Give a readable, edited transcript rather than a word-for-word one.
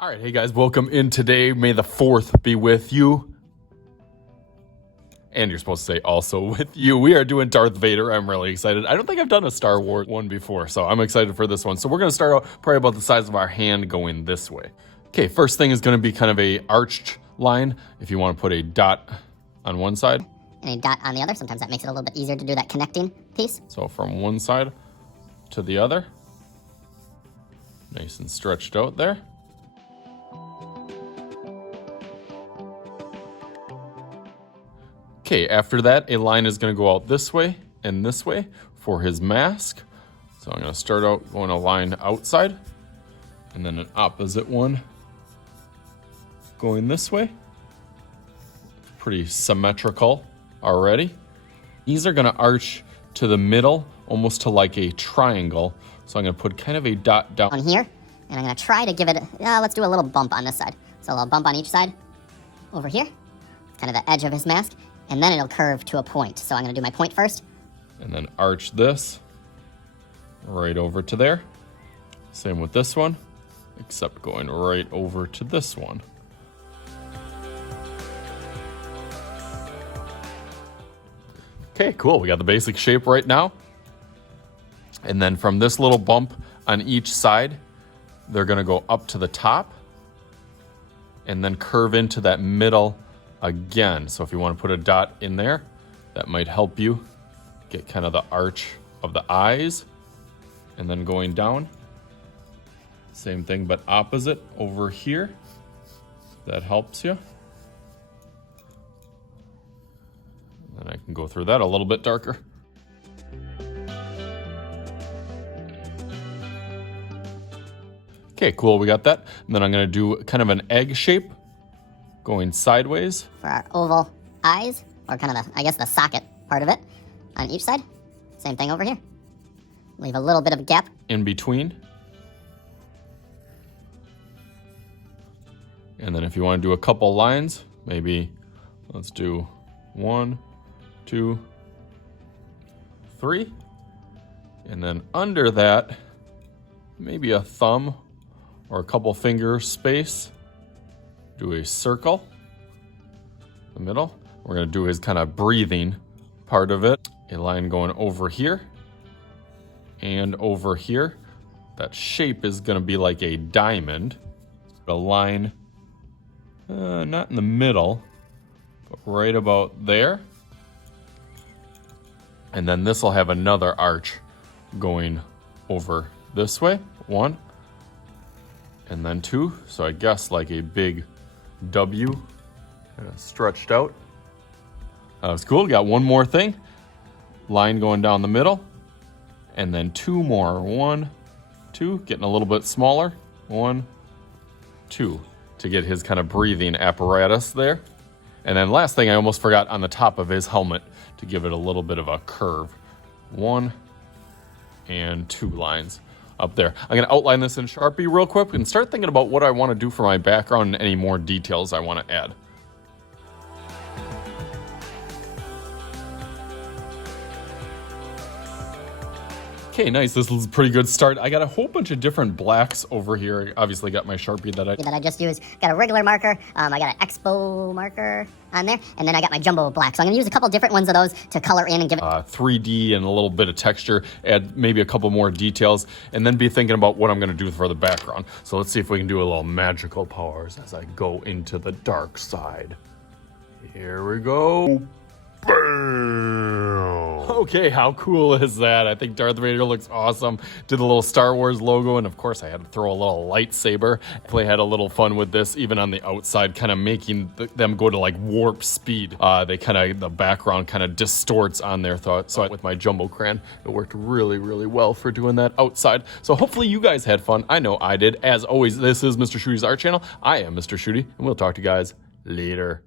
All right, hey guys, welcome in today. May the 4th be with you. And you're supposed to say also with you. We are doing Darth Vader. I'm really excited. I don't think I've done a Star Wars one before, so I'm excited for this one. So we're gonna start out probably about the size of our hand going this way. Okay, first thing is gonna be kind of a arched line. If you wanna put a dot on one side. And a dot on the other. Sometimes that makes it a little bit easier to do that connecting piece. So from one side to the other. Nice and stretched out there. Okay, after that, a line is going to go out this way and this way for his mask. So I'm going to start out going a line outside and then an opposite one going this way. Pretty symmetrical already. These are going to arch to the middle, almost to like a triangle. So I'm going to put kind of a dot down on here, and I'm going to try to give it, let's do a little bump on this side. So a little bump on each side over here, kind of the edge of his mask. And then it'll curve to a point. So I'm gonna do my point first. And then arch this right over to there. Same with this one, except going right over to this one. Okay, cool. We got the basic shape right now. And then from this little bump on each side, they're gonna go up to the top and then curve into that middle again. So if you want to put a dot in there, that might help you get kind of the arch of the eyes. And then going down, same thing but opposite over here. That helps you. And I can go through that a little bit darker. Okay, cool, we got that. And then I'm gonna do kind of an egg shape going sideways. For our oval eyes, or kind of the, I guess the socket part of it on each side. Same thing over here. Leave a little bit of a gap in between. And then if you want to do a couple lines, maybe let's do 1, 2, 3. And then under that, maybe a thumb or a couple finger space. Do a circle, the middle. We're gonna do his kind of breathing part of it. A line going over here and over here. That shape is gonna be like a diamond. A line, not in the middle, but right about there. And then this will have another arch going over this way, 1, and then 2. So I guess like a big W, kind of stretched out. That was cool. Got one more thing. Line going down the middle. And then 2 more. 1, 2. Getting a little bit smaller. 1, 2. To get his kind of breathing apparatus there. And then last thing, I almost forgot on the top of his helmet to give it a little bit of a curve. 1 and 2 lines up there. I'm gonna outline this in Sharpie real quick and start thinking about what I wanna do for my background and any more details I wanna add. Okay, nice, this is a pretty good start. I got a whole bunch of different blacks over here. I obviously got my Sharpie that I just used. Got a regular marker, I got an Expo marker on there, and then I got my jumbo black. So I'm gonna use a couple different ones of those to color in and give it 3D and a little bit of texture, add maybe a couple more details, and then be thinking about what I'm gonna do for the background. So let's see if we can do a little magical powers as I go into the dark side. Here we go. Bam! Okay, how cool is that? I think Darth Vader looks awesome. Did a little Star Wars logo, and of course I had to throw a little lightsaber. I had a little fun with this, even on the outside, kind of making them go to like warp speed. The background kind of distorts on their thought. So with my jumbo crayon, it worked really, really well for doing that outside. So hopefully you guys had fun. I know I did. As always, this is Mr. Shooty's Art Channel. I am Mr. Shooty, and we'll talk to you guys later.